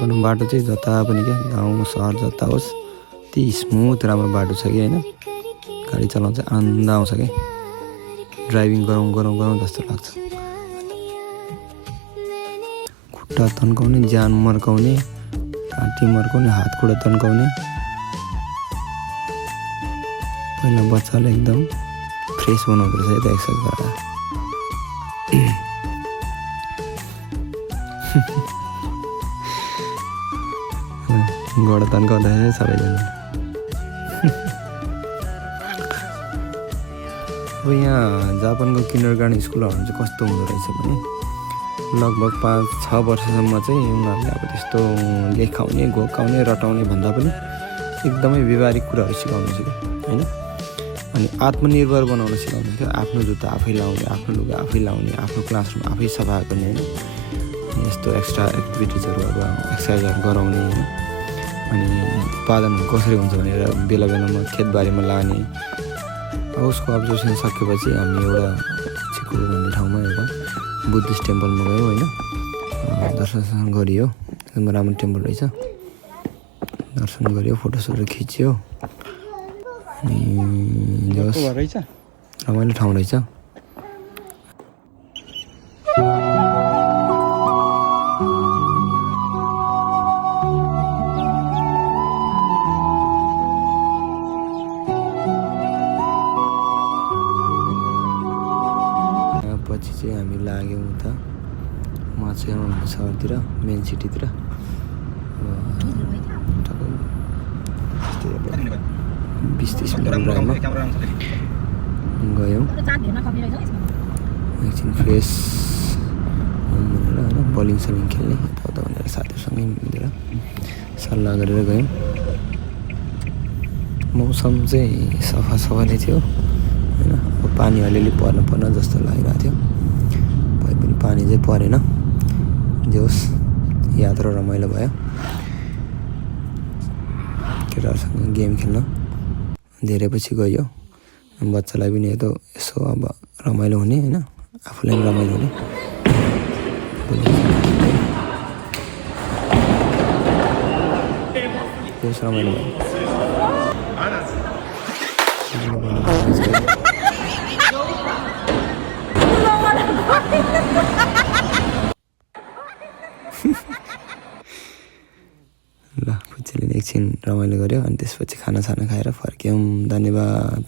जापानको बाटो चाहिँ जता पनि क्या गाउँ सहर जता होस् यति स्मुथ राम्रो बाटो छ कि होइन गाडी चलाउनु चाहिँ आनन्द आउँछ क्या ड्राइभिङ गरौँ गरौँ गरौँ जस्तो लाग्छ खुट्टा तन्काउने ज्यान मर्काउने घाँटी मर्काउने हात खुट्टा तन्काउने पहिला बच्चाले एकदम फ्रेस बनाउँदो रहेछ यता एक्सर्साइज गरेर घोडा तन्काउँदाखेरि सबैजना अब यहाँ जापानको किन्डरगार्टन स्कुलहरू चाहिँ कस्तो हुँदो रहेछ भने लगभग 5-6 वर्षसम्म चाहिँ उनीहरूले अब त्यस्तो लेखाउने घोकाउने रटाउने भन्दा पनि एकदमै व्यवहारिक कुराहरू सिकाउनु छ होइन अनि आत्मनिर्भर बनाउन सिकाउनु थियो आफ्नो जुत्ता आफै लाउने आफ्नो लुगा आफै लाउने आफ्नो क्लासरुम आफै सफा गर्ने होइन यस्तो एक्स्ट्रा एक्टिभिटिजहरू अब एक्सर्साइजहरू गराउने होइन अनि उत्पादन कसरी हुन्छ भनेर बेला बेलामा खेतबारीमा लाने अब उसको अब्जर्भेसन सकेपछि हामी एउटा चिकुरो भन्ने ठाउँमा एउटा बुद्धिस्ट टेम्पलमा गयौँ होइन दर्शन गरियो एकदम राम्रो टेम्पल रहेछ दर्शन गरियो फोटोसोटो खिच्यो अनि रमाइलो ठाउँ रहेछ पछि चाहिँ हामी लाग्यौँ उता माछेमा भन्ने सहरतिर मेन सिटीतिर 20-30 मिनट ड्राइभमा गयौँ एकछिन फ्रेस भनेर होइन बलिङ सलिङ खेल्ने यताउता भनेर साथीहरूसँगै मिलेर सल्लाह गरेर गयौँ मौसम चाहिँ सफा नै थियो होइन अब पानी अलिअलि पर्न जस्तो लागिरहेको थियो भए पनि पानी चाहिँ परेन जे होस् यात्रा रमाइलो भयो केटाहरूसँग गेम खेल्न धेरै पछि गयो बच्चालाई पनि यसो अब रमाइलो हुने होइन आफूलाई पनि रमाइलो हुने रमाइलो भयो ल पुच्चीले एकछिन रमाइलो गऱ्यो अनि त्यसपछि खानासाना खाएर फर्क्यौँ धन्यवाद।